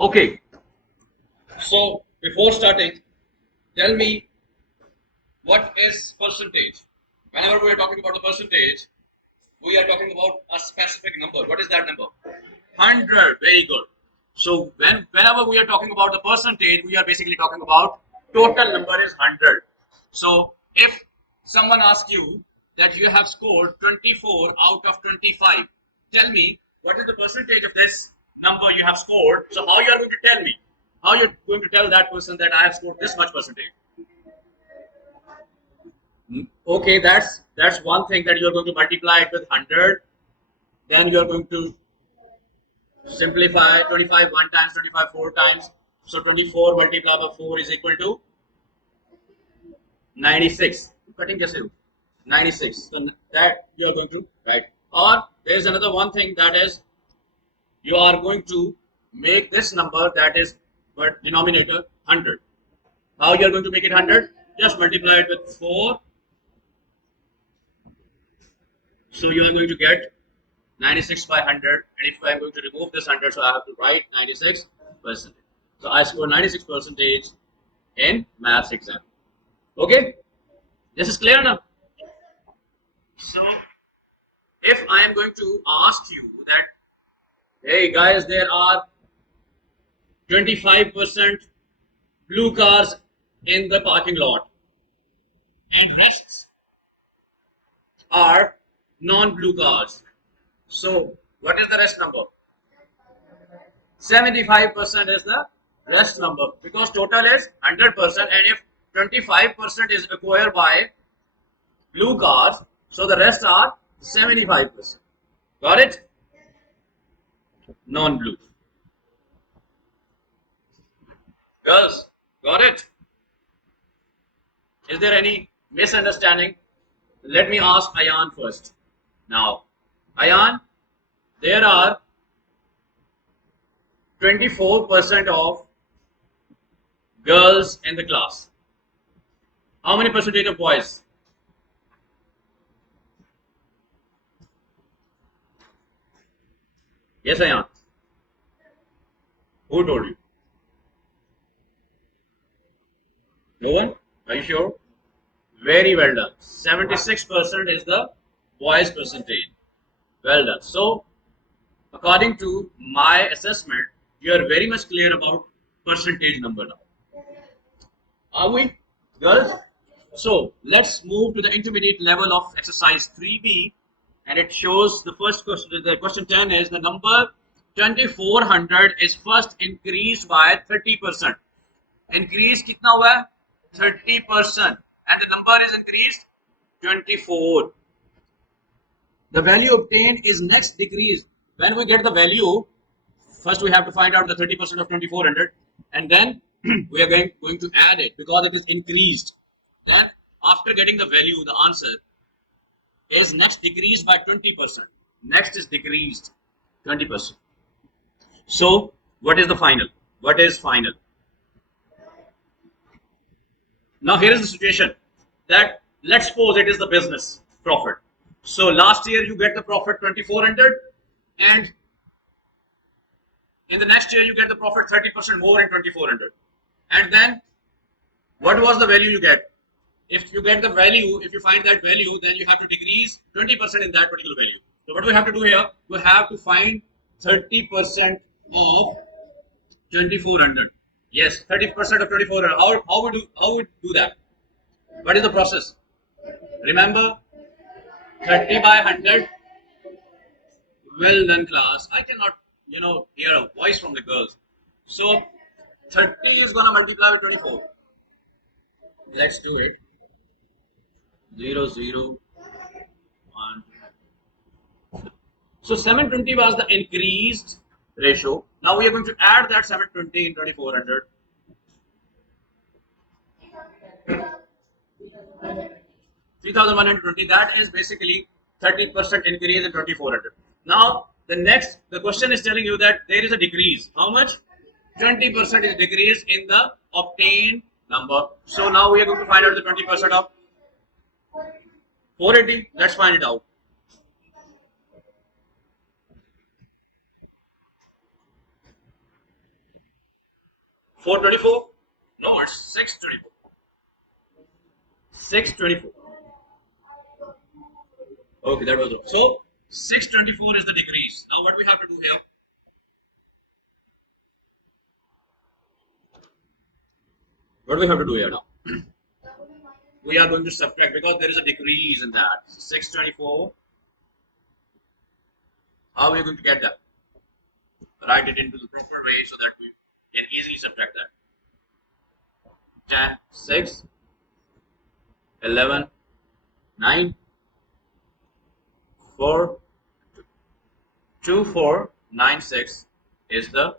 Okay, so before starting, tell me what is percentage? Whenever we are talking about the percentage, we are talking about a specific number. What is that number? 100. Very good. So whenever we are talking about the percentage, we are basically talking about total number is 100. So if someone asks you that you have scored 24 out of 25, tell me what is the percentage of this number you have scored. So how you are going to tell me? How you're going to tell that person that I have scored this much percentage? Okay, that's one thing that you're going to multiply it with 100. Then you're going to simplify 25 one times, 25 four times. So 24 multiplied by 4 is equal to 96. Cutting कैसे हो? 96. So that you are going to write. Or there is another one thing, that is you are going to make this number, that is but denominator, 100. How you are going to make it 100? Just multiply it with 4. So you are going to get 96 by 100. And if I am going to remove this 100, so I have to write 96%. So I score 96% in maths exam. Okay, this is clear now. So if I am going to ask you that, hey guys, there are 25% blue cars in the parking lot and rests are non-blue cars. So what is the rest number? 75% is the rest number, because total is 100%, and if 25% is acquired by blue cars, so the rest are 75%. Got it? Non-blue. Girls, got it? Is there any misunderstanding? Let me ask Ayan first. Now, Ayan, there are 24% of girls in the class. How many percentage of boys? Yes, Ayan. Who told you? No one? Are you sure? Very well done. 76% is the boys percentage. Well done. So, according to my assessment, you are very much clear about percentage number now. Are we, girls? So let's move to the intermediate level of exercise 3B, and it shows the first question. The question 10 is the number 2400 is first increased by 30%. Increase कितना हुआ है? 30%, and the number is increased 24. The value obtained is next decreased. When we get the value, first we have to find out the 30% of 2400, and then we are going to add it because it is increased. Then after getting the value, the answer is next decreased by 20%. Next is decreased 20%. So what is the final? What is final? Now here is the situation that let's suppose it is the business profit. So last year you get the profit 2400, and in the next year you get the profit 30% more in 2400. And then what was the value you get? If you get the value, if you find that value, then you have to decrease 20% in that particular value. So what do we have to do here? We have to find 30% of 2400. Yes, 30% of 2400. How we do that? What is the process? Remember, 30 by 100. Well done, class. I cannot, hear a voice from the girls. So 30 is gonna multiply with 24. Let's do it. 0, 0, 1. So 720 was the increased ratio. Now we are going to add that 720 in 2400. 3120. That is basically 30% increase in 2400. Now the question is telling you that there is a decrease. How much? 20% is decrease in the obtained number. So now we are going to find out the 20% of 480. Let's find it out. 424? No, it's 624. 624. Okay, that was wrong. So 624 is the degrees. Now what we have to do here? What do we have to do here now? We are going to subtract because there is a decrease in that. 624. How are we going to get that? Write it into the proper way so that we can easily subtract that. 10, 6, 11, 9, 4, 2, 4, 9, 6 is the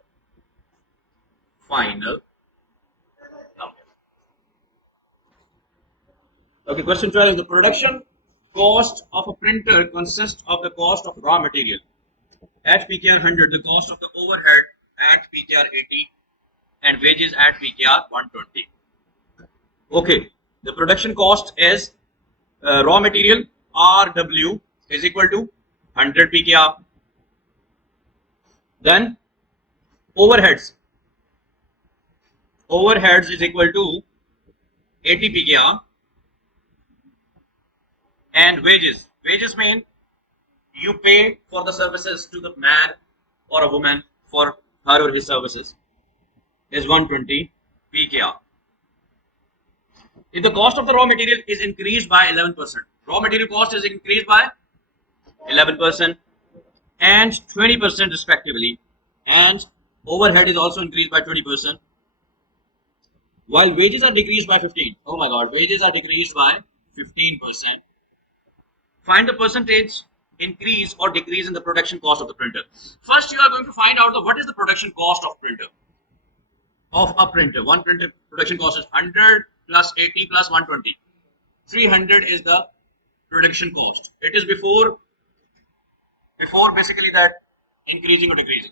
final number. Okay, question 12 is the production cost of a printer consists of the cost of raw material at PKR 100, the cost of the overhead at PKR 80, and wages at PKR 120. Okay, the production cost is raw material RW is equal to 100 PKR. Then overheads is equal to 80 PKR, and wages mean you pay for the services to the man or a woman for her or his services is 120 PKR. If the cost of the raw material is increased by 11%, raw material cost is increased by 11% and 20% respectively, and overhead is also increased by 20%, while wages are decreased by 15. Oh my god, wages are decreased by 15%. Find the percentage increase or decrease in the production cost of the printer. First, you are going to find out what is the production cost of printer. Of a printer. One printer production cost is 100 plus 80 plus 120. 300 is the production cost. It is before basically that increasing or decreasing.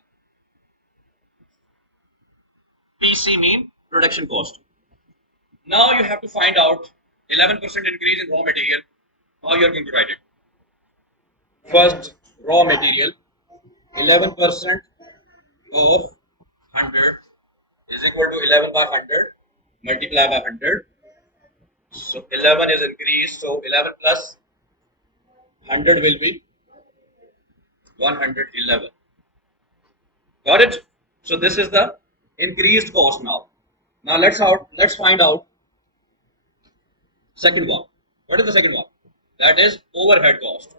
PC mean production cost. Now you have to find out 11% increase in raw material. How you are going to write it? First, raw material, 11% of 100 is equal to 11 by 100, multiply by 100. So 11 is increased, so 11 plus 100 will be 111. Got it? So this is the increased cost now. Now let's find out second one. What is the second one? That is overhead cost.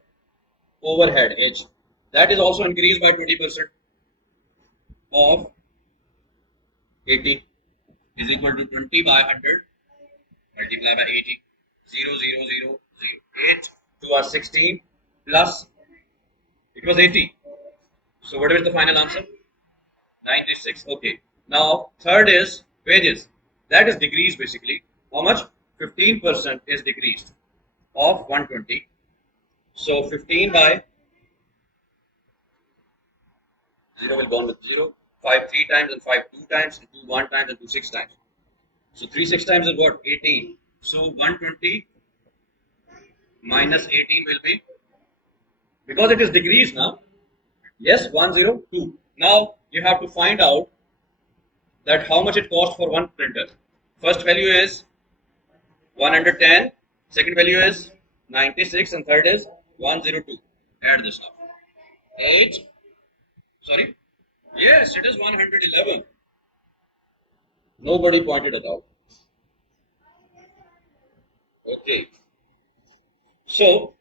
Overhead H. That is also increased by 20% of 80 is equal to 20 by 100 multiply by 80. 0, 0, 0, 0. 8 to our 16 plus it was 80. So what is the final answer? 96. Okay. Now third is wages. That is decreased basically. How much? 15% is decreased of 120. So 15 by 0 will go on with 0. 5 3 times and 5 2 times, and 2 1 times and 2 6 times. So 3 6 times is what? 18. So 120 minus 18 will be, because it is decreased now. Yes, 102. Now you have to find out that how much it costs for one printer. First value is 110, second value is 96, and third is 102. Add this up. 8. Sorry. Yes, it is 111. Nobody pointed it out. Okay. So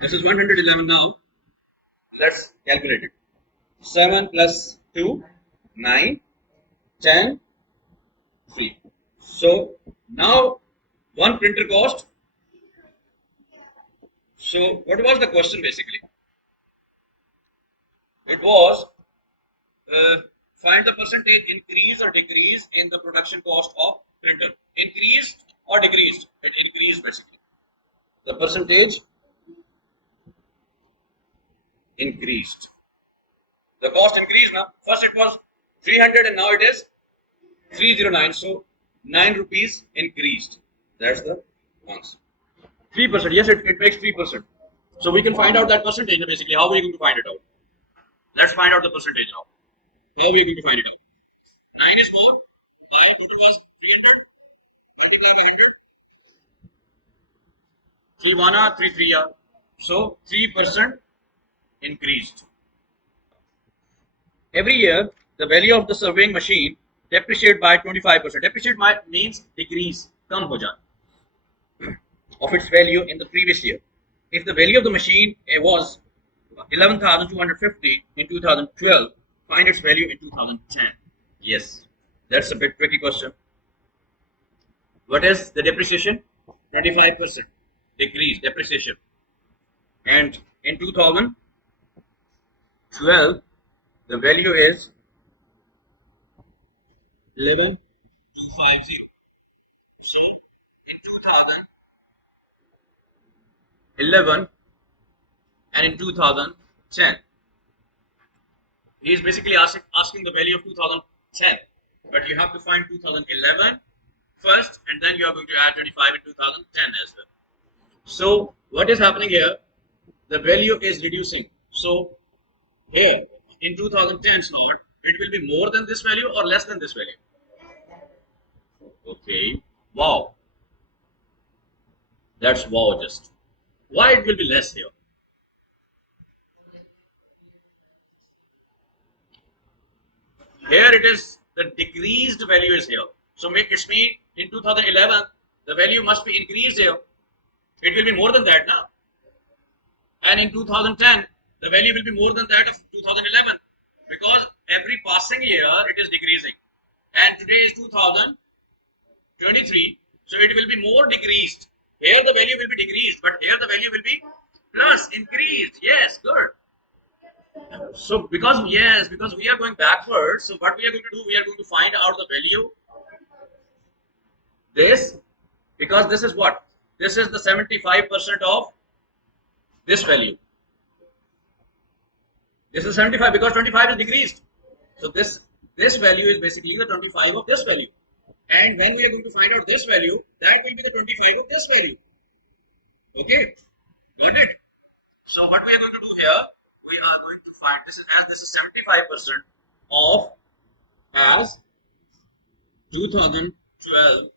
this is 111 now. Let's calculate it. 7 plus 2, 9, 10, 3. So now one printer cost. So what was the question basically? It was find the percentage increase or decrease in the production cost of printer. Increased or decreased? It increased basically. The percentage increased. The cost increased now. First it was 300 and now it is 309. So 9 rupees increased. That's the answer. 3%. Yes, it makes 3%. So we can find out that percentage basically. How are we going to find it out? Let's find out the percentage now. How are we going to find it out? 9 is more. 5 total was 300. Multiply by 100. 3 1 3 3 are. So 3% increased. Every year, the value of the surveying machine depreciate by 25%. Depreciate means decrease, kam ho jana, of its value in the previous year. If the value of the machine was 11,250 in 2012, find its value in 2010. Yes, that's a bit tricky question. What is the depreciation? 25% decrease, depreciation. And in 2012, the value is 11,250. So in 2011 and in 2010, he is basically asking the value of 2010, but you have to find 2011 first, and then you are going to add 25 in 2010 as well. So what is happening here? The value is reducing. So here in 2010 slot, it will be more than this value or less than this value. Okay. Wow. That's wow just. Why it will be less here? Here it is, the decreased value is here. So it's mean in 2011, the value must be increased here. It will be more than that now. And in 2010, the value will be more than that of 2011 because every passing year it is decreasing. And today is 2023, so it will be more decreased. Here the value will be decreased, but here the value will be plus, increased. Yes, good. So because we are going backwards, so what we are going to do, we are going to find out the value. This, because this is what? This is the 75% of this value. This is 75 because 25 is decreased. So this value is basically the 25 of this value. And when we are going to find out this value, that will be the 25 of this value. Okay, got it? So what we are going to do here, we are going to find this is 75% of as 2012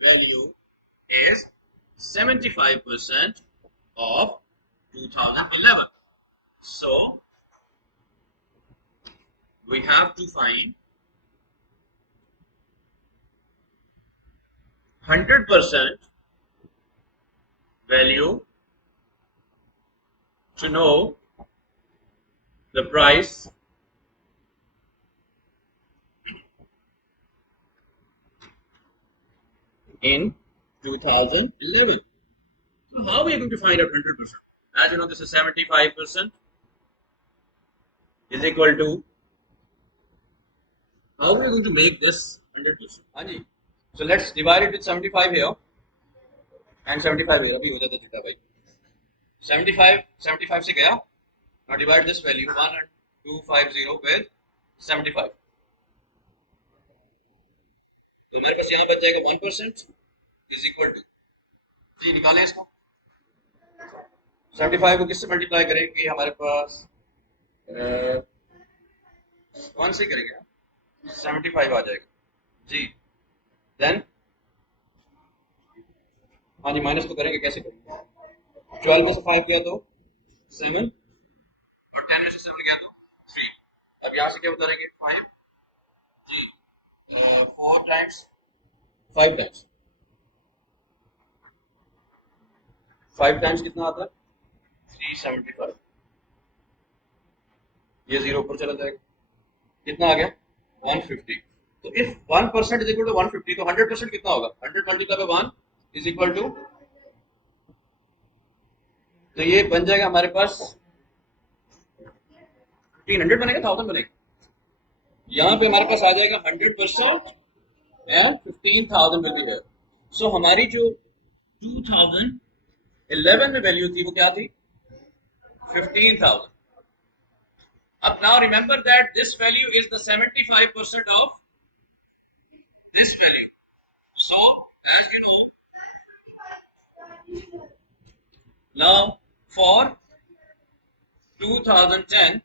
value is 75% of 2011. So we have to find 100% value to know the price in 2011. So how are we going to find out 100%? As you know, this is 75% is equal to, how are we going to make this 100%? Anji. So let's divide it with 75 here and 75 here. Abhi ho jata theta bhai. 75 से गया. Now divide this value 1250 with 75. तो हमारे पास यहाँ बच जाएगा 1% is equal to, जी निकालें इसको. 75 को किससे मल्टीप्लाई करेंगे? हमारे पास 1 से करेंगे, 75 आ जाएगा जी. देन हाँ जी, माइनस तो करेंगे, कैसे करेंगे? 12 में से 5 गया तो 7 और 10 में से 7 गया तो 3. अब यहाँ से क्या बताएंगे? 5 जी, 4 टाइम्स 5 टाइम्स 5 टाइम्स कितना आता है? 375. ये 0 ऊपर चला जाएगा, कितना आ गया? 150. तो इफ 1% इज इक्वल टू 150, तो 100% कितना होगा? 100 multiply by 1 is equal to, तो ये बन जाएगा हमारे पास 1500 बनेगा, 1000 बनेगा. यहाँ पे हमारे पास आ जाएगा 100% एंड 15,000 विल बी हियर. सो हमारी जो 2011 में वैल्यू थी वो क्या थी? 15,000. अब now remember that this value is the 75% of this value. So as you know, now for 2010,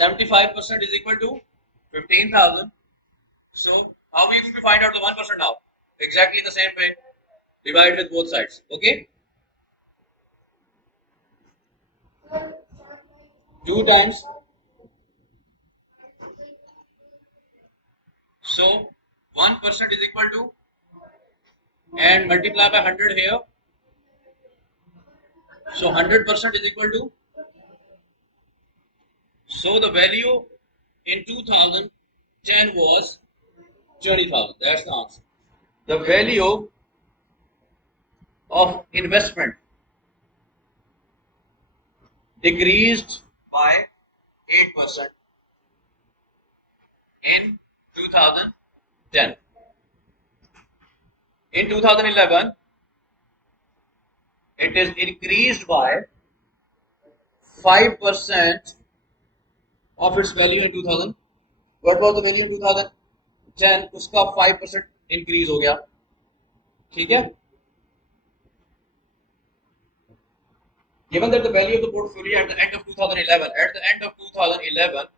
75% is equal to 15,000. So how are we going to find out the 1% now? Exactly the same way. Divide with both sides. Okay? 2 times. So 1% is equal to, and multiply by 100 here. So 100% is equal to, so the value in 2010 was 20,000. That's the answer. The value of investment decreased by 8% in 2010. In 2011, it is increased by 5% of its value in 2000. What was the value in 2010? उसका 5% increase हो गया. ठीक है? Given that the value of the portfolio at the end of 2011,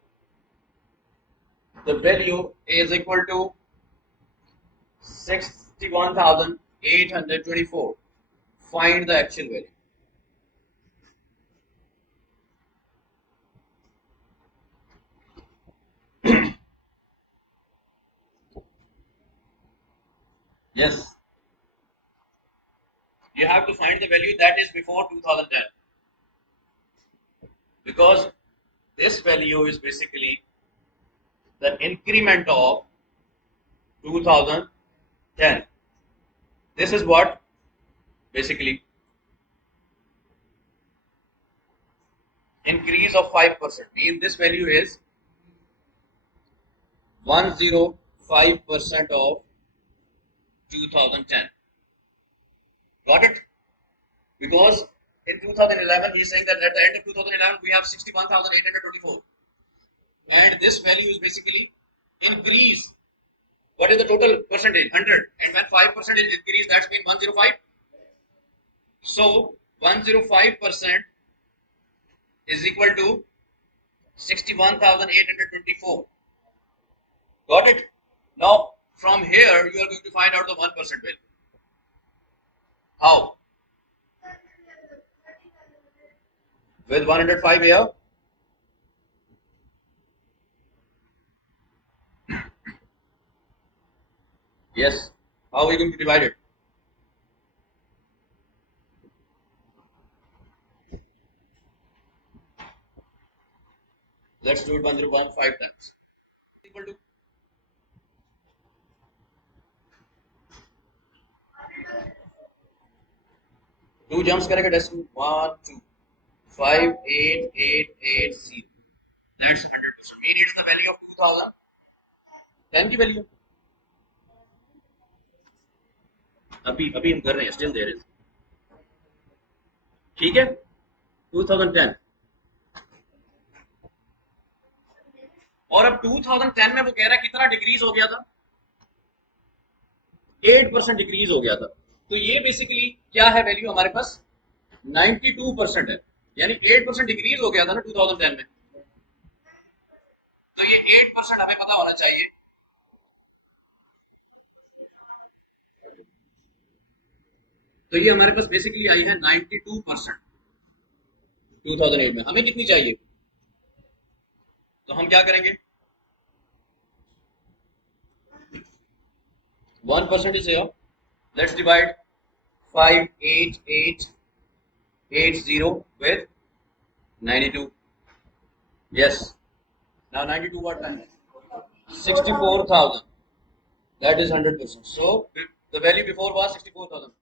the value is equal to 61,824. Find the actual value. Yes. You have to find the value that is before 2010. Because this value is basically the increment of 2010. This is what basically increase of 5%. Mean this value is 105% of 2010. Got it? Because in 2011 he is saying that at the end of 2011 we have 61,824, and this value is basically increase. What is the total percentage? 100, and when 5% is increased, that's mean 105. So 105% is equal to 61,824. Got it? Now from here you are going to find out the 1% value. How? With 105 here. Yes. How are we going to divide it? Let's do it 105 times. Equal to 2 jumps करेगा decimal 1 2 5 8 8 8 0. That's 100%. Mean it is the value of 2010 की value. अभी हम कर रहे हैं. Still there is. ठीक है? 2010. और अब 2010 में वो कह रहा है कितना डिक्रीज हो गया था? 8% डिक्रीज हो गया था. तो ये बेसिकली क्या है वैल्यू हमारे पास? 92% है. यानी 8% डिक्रीज हो गया था ना 2010 में. तो ये 8% हमें पता होना चाहिए. तो ये हमारे पास बेसिकली आई है 92% 2008 में. हमें कितनी चाहिए? तो हम क्या करेंगे? 1% is here. Let's divide 58880 with 92. Yes. Now 92 what time? 64,000. That is 100%. So the value before was 64,000.